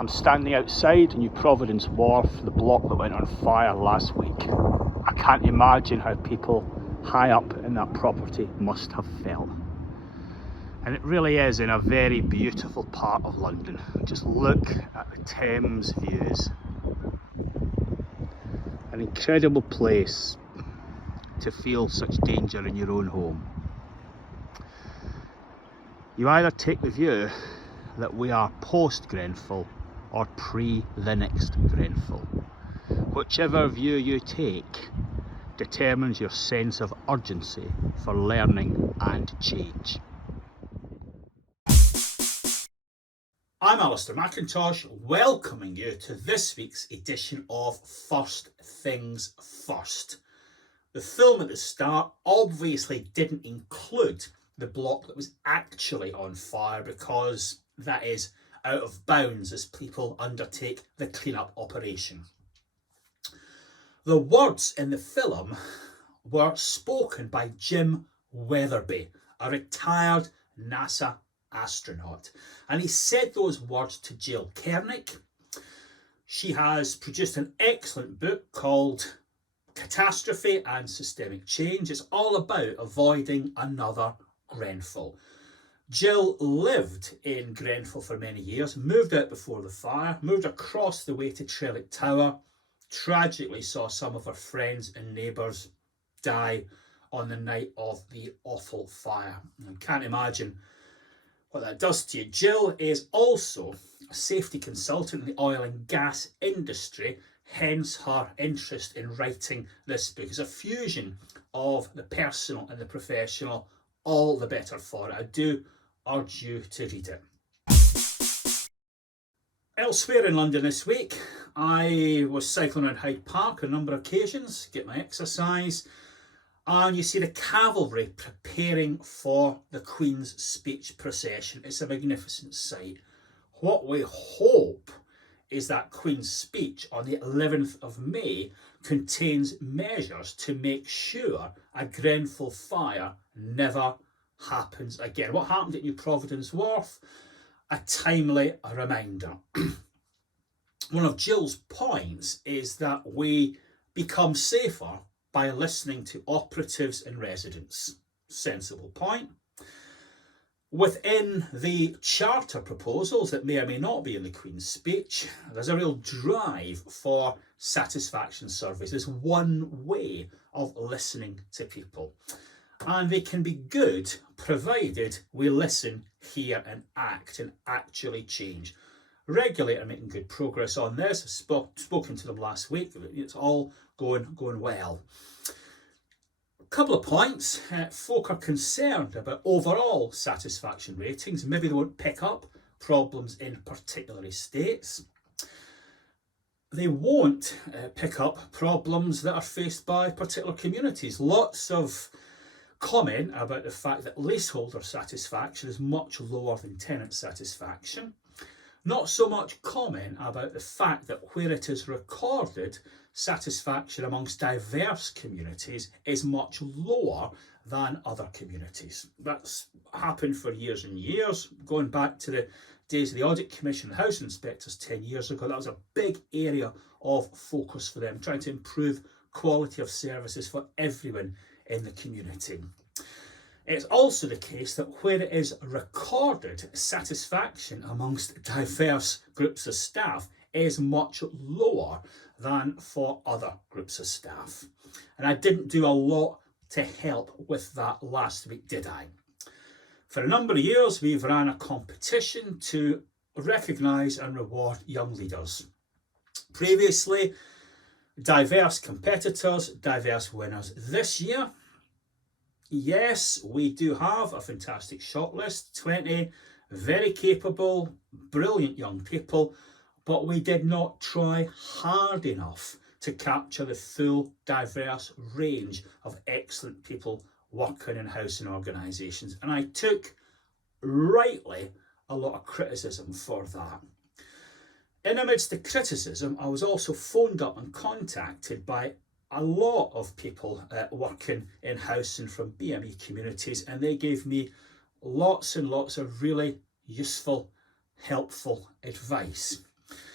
I'm standing outside New Providence Wharf, the block that went on fire last week. I can't imagine how people high up in that property must have felt. And it really is in a very beautiful part of London. Just look at the Thames views. An incredible place to feel such danger in your own home. You either take the view that we are post-Grenfell or pre the next Grenfell. Whichever view you take determines your sense of urgency for learning and change. I'm Alistair McIntosh, welcoming you to this week's edition of First Things First. The film at the start obviously didn't include the block that was actually on fire because that is out of bounds as people undertake the clean-up operation. The words in the film were spoken by Jim Weatherby, a retired NASA astronaut, and he said those words to Jill Kernick. She has produced an excellent book called Catastrophe and Systemic Change. It's all about avoiding another Grenfell. Jill lived in Grenfell for many years, moved out before the fire, moved across the way to Trellick Tower, tragically saw some of her friends and neighbours die on the night of the awful fire. I can't imagine what that does to you. Jill is also a safety consultant in the oil and gas industry, hence her interest in writing this book. It's a fusion of the personal and the professional, all the better for it. I do urge you to read it. Elsewhere in London this week, I was cycling around Hyde Park on a number of occasions, get my exercise, and you see the cavalry preparing for the Queen's speech procession. It's a magnificent sight. What we hope is that Queen's speech on the 11th of May contains measures to make sure a Grenfell fire never happens again. What happened at New Providence Wharf? A timely reminder. One of Jill's points is that we become safer by listening to operatives and residents. Sensible point. Within the charter proposals that may or may not be in the Queen's speech, there's a real drive for satisfaction surveys. There's one way of listening to people. And they can be good provided we listen, hear and act and actually change. Regulator making good progress on this. I've spoken to them last week. It's all going well. A couple of points. Folk are concerned about overall satisfaction ratings. Maybe they won't pick up problems in particular estates. They won't pick up problems that are faced by particular communities. Lots of comment about the fact that leaseholder satisfaction is much lower than tenant satisfaction. Not so much comment about the fact that where it is recorded, satisfaction amongst diverse communities is much lower than other communities. That's happened for years and years, going back to the days of the Audit Commission and House Inspectors 10 years ago. That was a big area of focus for them, trying to improve quality of services for everyone in the community. It's also the case that where it is recorded, satisfaction amongst diverse groups of staff is much lower than for other groups of staff. And I didn't do a lot to help with that last week, did I? For a number of years, we've ran a competition to recognise and reward young leaders. Previously, diverse competitors, diverse winners. This year, yes, we do have a fantastic shortlist, 20 very capable, brilliant young people, but we did not try hard enough to capture the full, diverse range of excellent people working in housing organisations. And I took, rightly, a lot of criticism for that. In amidst the criticism, I was also phoned up and contacted by a lot of people working in housing from BME communities, and they gave me lots and lots of really useful, helpful advice.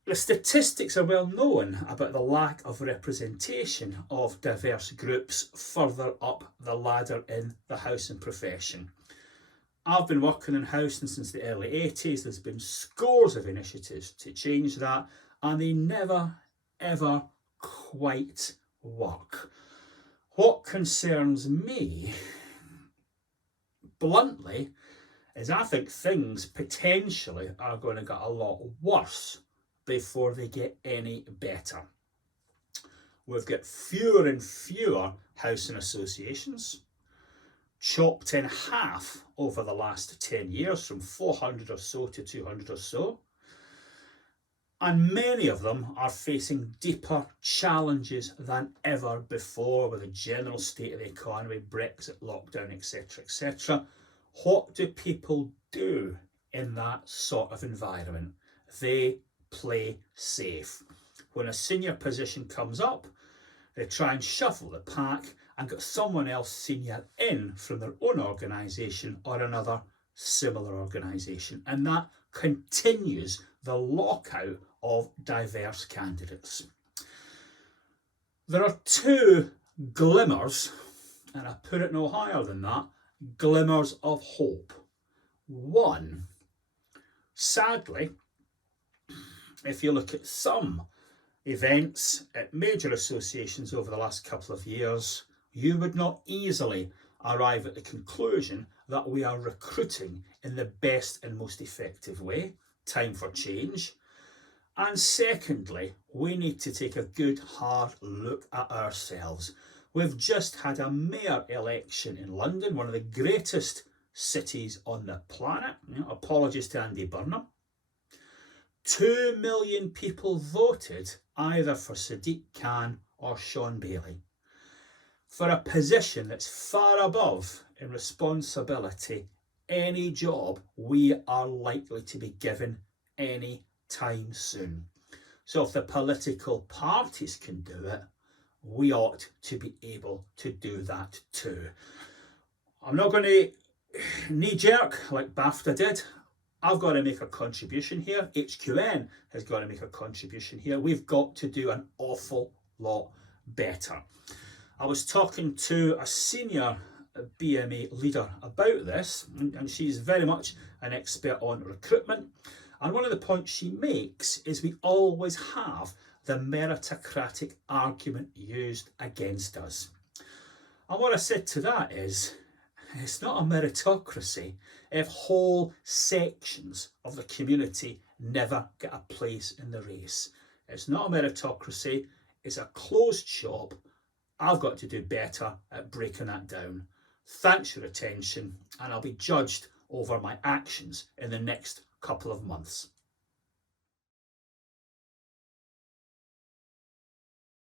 The statistics are well known about the lack of representation of diverse groups further up the ladder in the housing profession. I've been working in housing since the early 80s. There's been scores of initiatives to change that, and they never, ever quite work. What concerns me, bluntly, is I think things potentially are going to get a lot worse before they get any better. We've got fewer and fewer housing associations, chopped in half over the last 10 years, from 400 or so to 200 or so. And many of them are facing deeper challenges than ever before, with the general state of the economy, Brexit, lockdown, etc., etc. What do people do in that sort of environment? They play safe. When a senior position comes up, they try and shuffle the pack and get someone else senior in from their own organisation or another similar organisation. And that continues the lockout of diverse candidates. There are two glimmers, and I put it no higher than that, glimmers of hope. One, sadly, if you look at some events at major associations over the last couple of years, you would not easily arrive at the conclusion that we are recruiting in the best and most effective way. Time for change. And secondly, we need to take a good hard look at ourselves. We've just had a mayor election in London, one of the greatest cities on the planet. Apologies to Andy Burnham. 2 million people voted either for Sadiq Khan or Sean Bailey for a position that's far above in responsibility any job we are likely to be given any time soon. So if the political parties can do it, we ought to be able to do that too. I'm not going to knee-jerk like BAFTA did. I've got to make a contribution here. HQN has got to make a contribution here. We've got to do an awful lot better. I was talking to a senior BMA leader about this, and she's very much an expert on recruitment. And one of the points she makes is we always have the meritocratic argument used against us. And what I said to that is, it's not a meritocracy if whole sections of the community never get a place in the race. It's not a meritocracy, it's a closed shop. I've got to do better at breaking that down. Thanks for your attention, and I'll be judged over my actions in the next couple of months.